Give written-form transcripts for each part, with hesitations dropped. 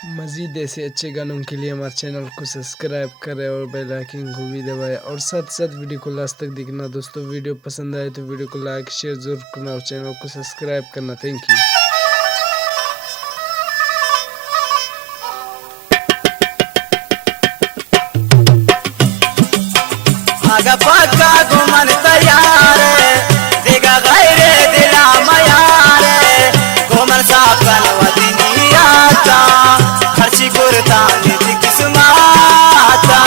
मज़ीद ऐसे अच्छे गानों के लिए हमारे चैनल को सब्सक्राइब करें और बेल आइकन को भी दबाएं और साथ साथ वीडियो को लास्ट तक देखना। दोस्तों वीडियो पसंद आए तो वीडियो को लाइक शेयर जरूर करना और चैनल को सब्सक्राइब करना। Thank you. आगा पक्का घुमन तैयार देगा गैरे दिला मयार घुमन साफ कनवती आता खर्ची गुरता नीति किस्माता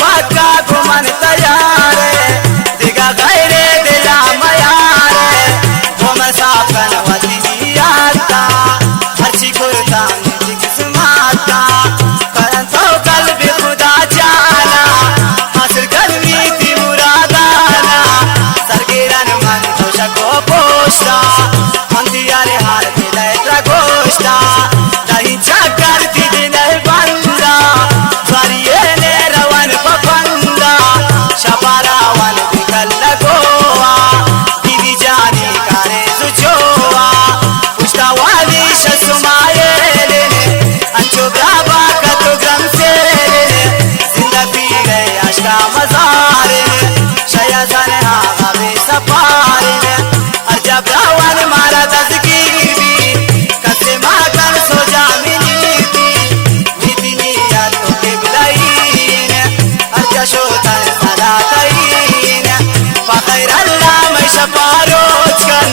पक्का घुमन तैयार देगा गैरे दिला मयार घुमन साफ कनवती आता हर्ची गुरता नीति किस्माता करन तो कल्ब खुदा जाना हासिल कर नीति मुरादाना सरगिरन मन तो शको पोष्टा मंदियारे हार दिले त्रगोष्टा नहीं चक्कर दिन बंदा स्वारिये शपारावन बिकल लगोआ दीदी जानी कारे सुचोआ पुष्टा वाली शसुमाये लेने अंचो ब्राबा कतो ग्रम से लेने जिंदा पी गए आशका मजारे शया जाने आगा बे सफारे अर्जा ब्रावन मारा तज़कीर भी कसे माकन सो जामिनी भी नीति नियत के बिलाईन अर्जा शोता शपारोच कन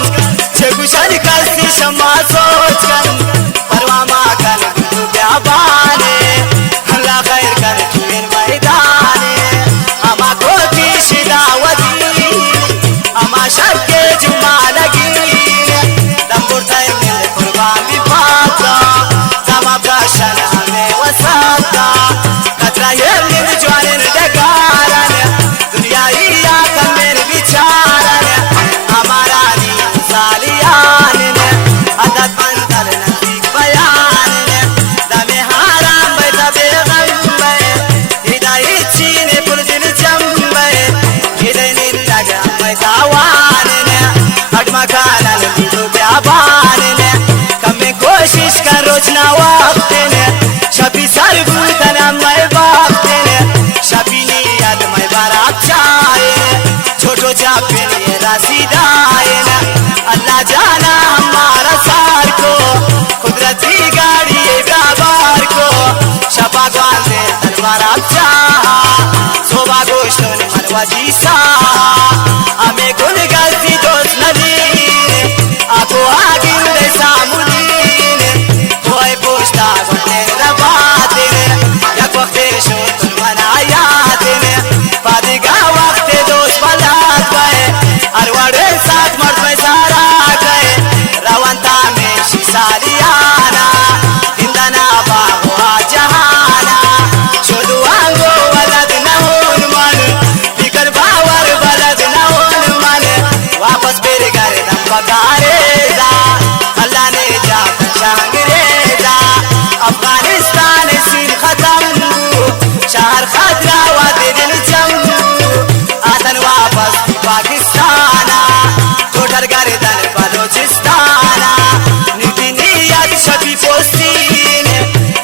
छगुशन कसी शमा सोच कन परवामा कन दुनिया बाने अल्लाह खैर कर तुम मैदाने अमा को की शिदावती अमा शक्के जुमा लगी दम्बुरता मिल कुर्बान भी पाता जमा प्रशन हमें वसाता कतरा ये मिल ज्वारन डगारन दुनिया ही आकर मेरे विचारन कोशिश कर रोजना वक्त ने शबी सर गुदना मैं वक्त ने शबी नियत मैं बारात चाहे छोटो चापे लिए रसीदाए अल्लाह जाना हमारा सार को कुदरती गाड़ी व्यापार को शबा गांधे तलवार चाहा सोबा गोश्तों ने मनवाजी सा हमें गुल गलती दोस्त नदी आको आगे सामुदी सालियाना इंदना बाबू जहाना शोधु आंगो वलद न होन मन बिकर बावर वलद न होन मन वापस मेरे घर दम पकारेजा अल्लाह ने जा शांगरेजा अफगानिस्तान सिर खत्म शहर खतरा वादे दिल जम्मू आतन वापस पाकिस्ताना टोटर गर्दन बलोचिस्ताना शबी पोस्तीने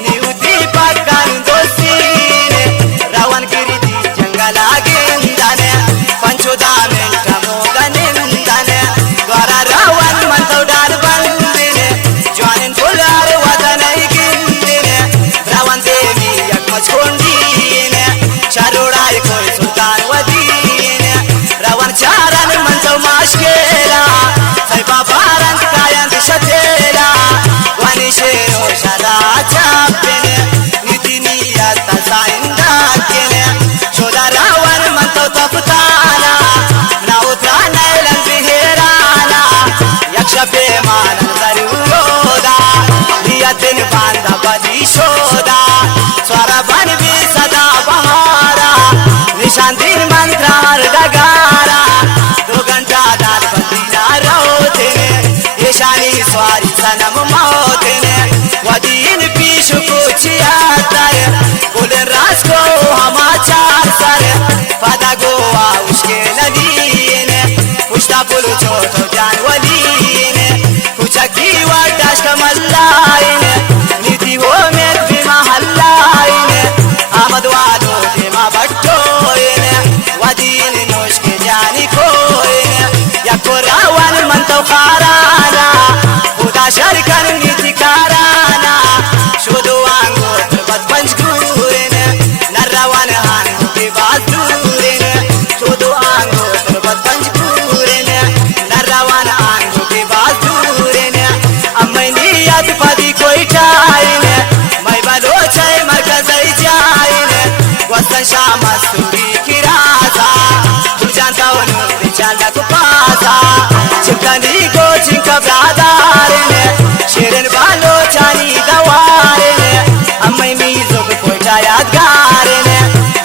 निउती पक्कन दोस्तीने रावण गिरिदी जंगल आगिंदाने पंचोदा में कमो गनिंदाने द्वारा रावण मंतो खुदा पुल छोटो जान वलीन कुचकी वाटाश कमल्लाइन नीति वो में बीमा हल्लाइन आमद वालो देमा बट्टोइन वदीन नोश के जानी कोइन या कोरावन मंतो खाराना खुदा शरकन नीति काराना शुदो आंगो बद पंचगुइन नरवन हान के बादुइन शुदो आंगो बद पंचगुइन नरवन आंगो के बादुइन अम्मनी याद पदी कोई टाइन मैं बलो चाय मरकज जाइन वसन शाम सूरी की राजा तू जानता हो नूर चांदा को पासा चिंतनी को चिंका ब्रादार ने शेरन बालो चानी दवार ने अम्मे मीज़ो को कोई यादगार ने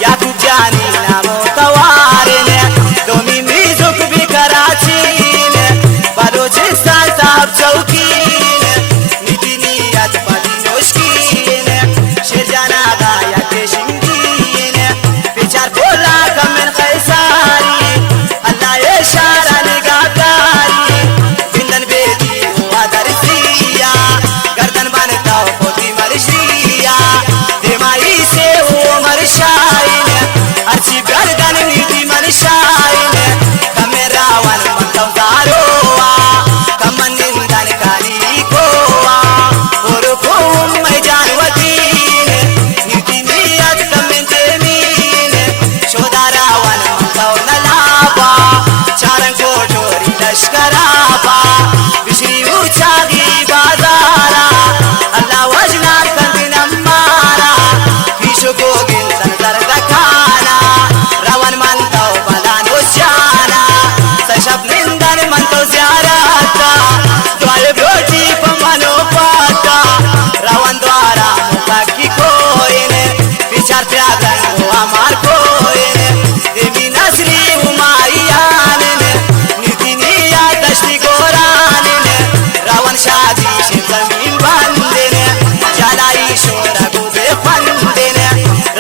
याकूब जानी नामो तवार ने दोमी मीज़ो को भी कराची ने बलोचिस्तान साहब चौकी ने नीति नियत पदी नोशकी ने शेर जाना गाया के शिंगी ने बेचार बोला कमन खैसारी अल्लाह ये शारा निगाहकारी बिंदन बेटी हुआ दरसिया गर्दन बनता हो पोती मरशिया दिमाई से वो मरशाइन अर्ची गर्दन नीति मरशाइन कमेरा वन मंतव दारोआ कमन निंदन काली कोआ और को मैं जानवतीन नीति नियत कमें तेमीन शोदारा वन मंतव नलाबा चारंग को डोरी लश्कराबा बिश्री उचागी बाजारा अल्लाह वजना कंदिन अम्मारा पीछो को गिनसन दर्द खाना रावण मंतव बलानो जाना सशब निंदन मंतव ज़ियारता द्वार ब्रोटी पमनो पाता रावण द्वारा मुकाकी कोइन विचार त्यागन हो हमार कोइन देवी नसरी उमारियान नीति निया दश्ती गोरान रावण शादी से जमीन बंदन जलाई शोरा गुबे फंदन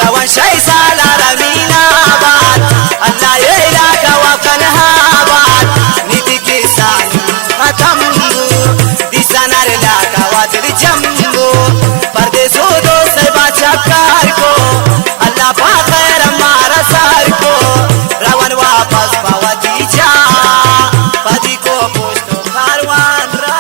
रावण शाही साला रमीनाबाद अल्लाह ये इलाका वकनहाबाद नीति के सानी खत्म दिशा नर इलाका वादिल जम्बो परदेसो दो से बाचा कार को अल्लाह पाखैर मारा सार को रावण वापस पावती जा पदी को पोस्तो कारवान रा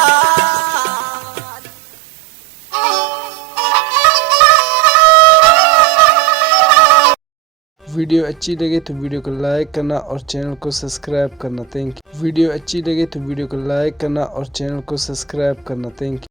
वीडियो अच्छी लगे तो वीडियो को लाइक करना और चैनल को सब्सक्राइब करना। Thank you. वीडियो अच्छी लगे तो वीडियो को लाइक करना और चैनल को सब्सक्राइब करना। Thank you.